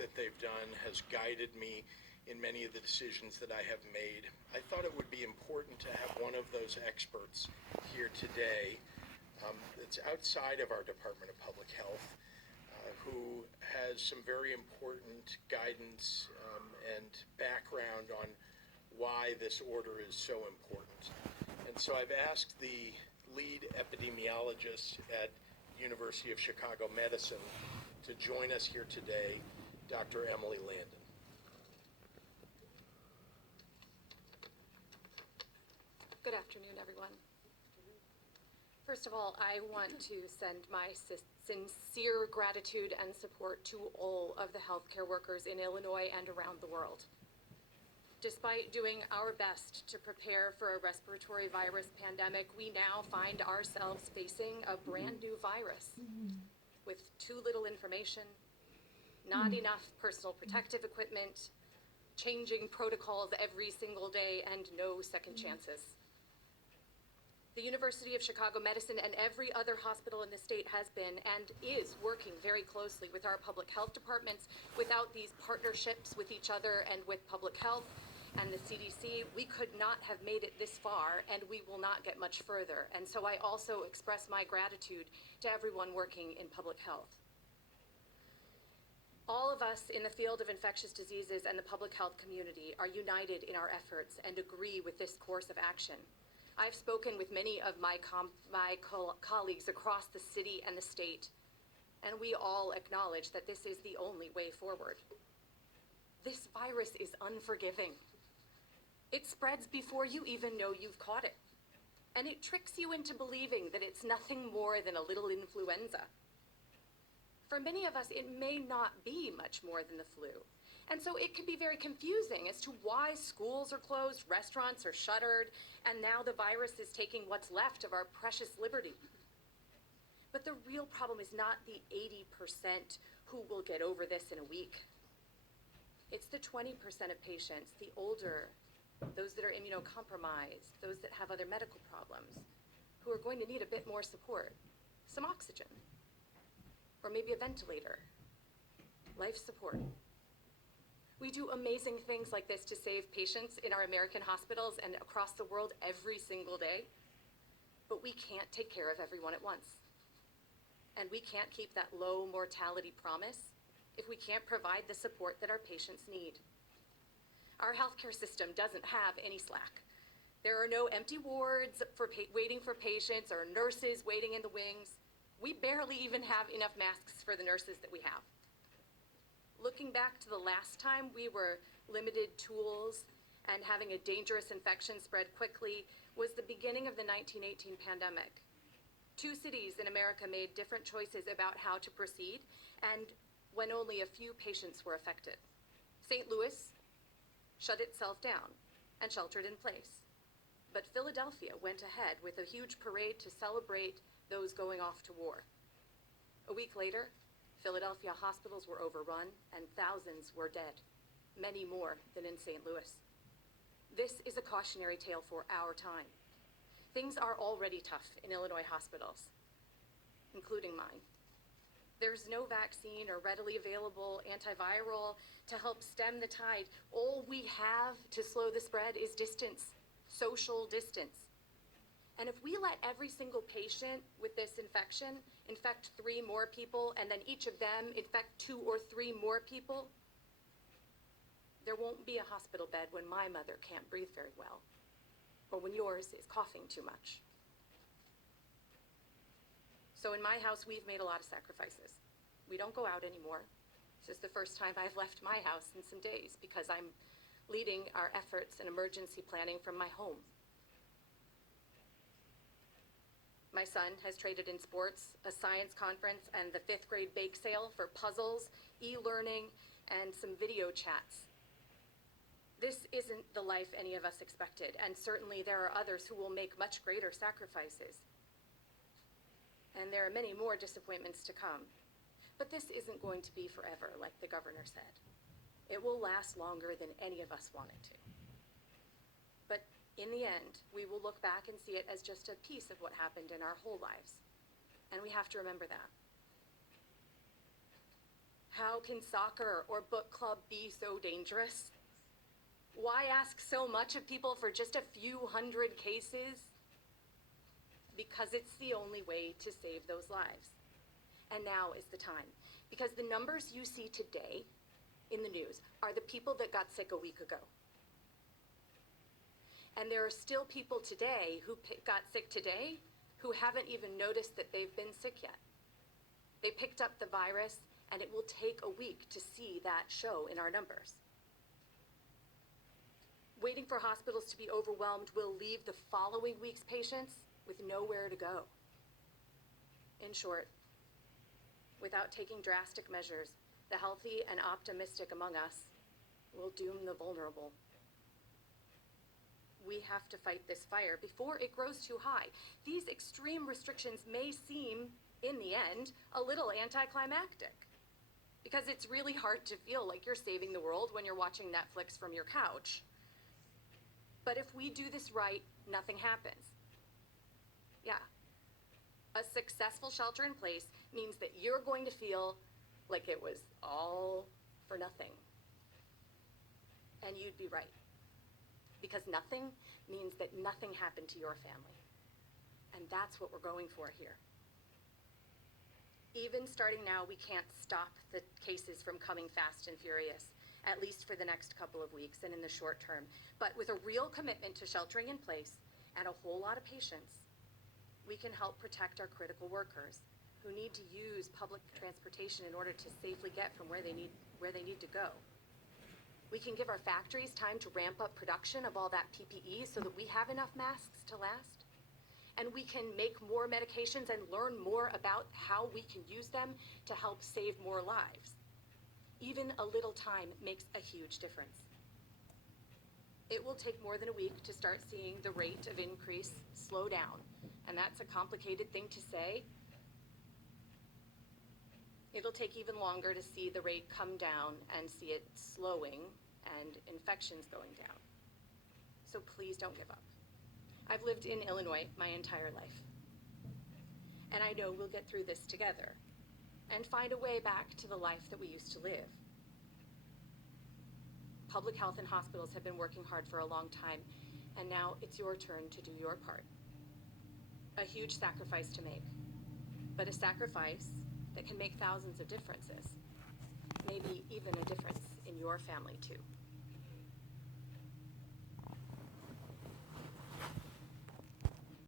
that they've done has guided me in many of the decisions that I have made. I thought it would be important to have one of those experts here today that's outside of our Department of Public Health, who has some very important guidance and background on why this order is so important. And so I've asked the lead epidemiologist at University of Chicago Medicine to join us here today, Dr. Emily Landon. Good afternoon, everyone. First of all, I want to send my sincere gratitude and support to all of the healthcare workers in Illinois and around the world. Despite doing our best to prepare for a respiratory virus pandemic, we now find ourselves facing a brand new virus with too little information, not enough personal protective equipment, changing protocols every single day, and no second chances. The University of Chicago Medicine and every other hospital in the state has been and is working very closely with our public health departments. Without these partnerships with each other and with public health and the CDC, we could not have made it this far, and we will not get much further. And so I also express my gratitude to everyone working in public health. All of us in the field of infectious diseases and the public health community are united in our efforts and agree with this course of action. I've spoken with many of my colleagues across the city and the state, and we all acknowledge that this is the only way forward. This virus is unforgiving. It spreads before you even know you've caught it, and it tricks you into believing that it's nothing more than a little influenza. For many of us, it may not be much more than the flu. And so it can be very confusing as to why schools are closed, restaurants are shuttered, and now the virus is taking what's left of our precious liberty. But the real problem is not the 80% who will get over this in a week. It's the 20% of patients, the older, those that are immunocompromised, those that have other medical problems, who are going to need a bit more support, some oxygen, or maybe a ventilator, life support. We do amazing things like this to save patients in our American hospitals and across the world every single day, but we can't take care of everyone at once. And we can't keep that low mortality promise if we can't provide the support that our patients need. Our healthcare system doesn't have any slack. There are no empty wards waiting for patients or nurses waiting in the wings. We barely even have enough masks for the nurses that we have. Looking back to the last time we were limited tools and having a dangerous infection spread quickly was the beginning of the 1918 pandemic. 2 cities in America made different choices about how to proceed, and when only a few patients were affected. St. Louis shut itself down and sheltered in place. But Philadelphia went ahead with a huge parade to celebrate those going off to war. A week later, Philadelphia hospitals were overrun and thousands were dead, many more than in St. Louis. This is a cautionary tale for our time. Things are already tough in Illinois hospitals, including mine. There's no vaccine or readily available antiviral to help stem the tide. All we have to slow the spread is distance, social distance. And if we let every single patient with this infection infect 3 more people, and then each of them infect 2 or 3 more people, there won't be a hospital bed when my mother can't breathe very well, or when yours is coughing too much. So in my house, we've made a lot of sacrifices. We don't go out anymore. This is the first time I've left my house in some days because I'm leading our efforts in emergency planning from my home. My son has traded in sports, a science conference, and the 5th grade bake sale for puzzles, e-learning, and some video chats. This isn't the life any of us expected, and certainly there are others who will make much greater sacrifices. And there are many more disappointments to come. But this isn't going to be forever, like the governor said. It will last longer than any of us want it to. But in the end, we will look back and see it as just a piece of what happened in our whole lives. And we have to remember that. How can soccer or book club be so dangerous? Why ask so much of people for just a few hundred cases? Because it's the only way to save those lives. And now is the time. Because the numbers you see today in the news are the people that got sick a week ago. And there are still people today who got sick today who haven't even noticed that they've been sick yet. They picked up the virus, and it will take a week to see that show in our numbers. Waiting for hospitals to be overwhelmed will leave the following week's patients with nowhere to go. In short, without taking drastic measures, the healthy and optimistic among us will doom the vulnerable. We have to fight this fire before it grows too high. These extreme restrictions may seem, in the end, a little anticlimactic, because it's really hard to feel like you're saving the world when you're watching Netflix from your couch. But if we do this right, nothing happens. Yeah. A successful shelter in place means that you're going to feel like it was all for nothing. And you'd be right. Because nothing means that nothing happened to your family. And that's what we're going for here. Even starting now, we can't stop the cases from coming fast and furious, at least for the next couple of weeks and in the short term. But with a real commitment to sheltering in place and a whole lot of patience, we can help protect our critical workers who need to use public transportation in order to safely get from where they need to go. We can give our factories time to ramp up production of all that PPE so that we have enough masks to last. And we can make more medications and learn more about how we can use them to help save more lives. Even a little time makes a huge difference. It will take more than a week to start seeing the rate of increase slow down, and that's a complicated thing to say. It'll take even longer to see the rate come down and see it slowing and infections going down. So please don't give up. I've lived in Illinois my entire life. And I know we'll get through this together and find a way back to the life that we used to live. Public health and hospitals have been working hard for a long time, and now it's your turn to do your part. A huge sacrifice to make, but a sacrifice that can make thousands of differences. Maybe even a difference in your family too.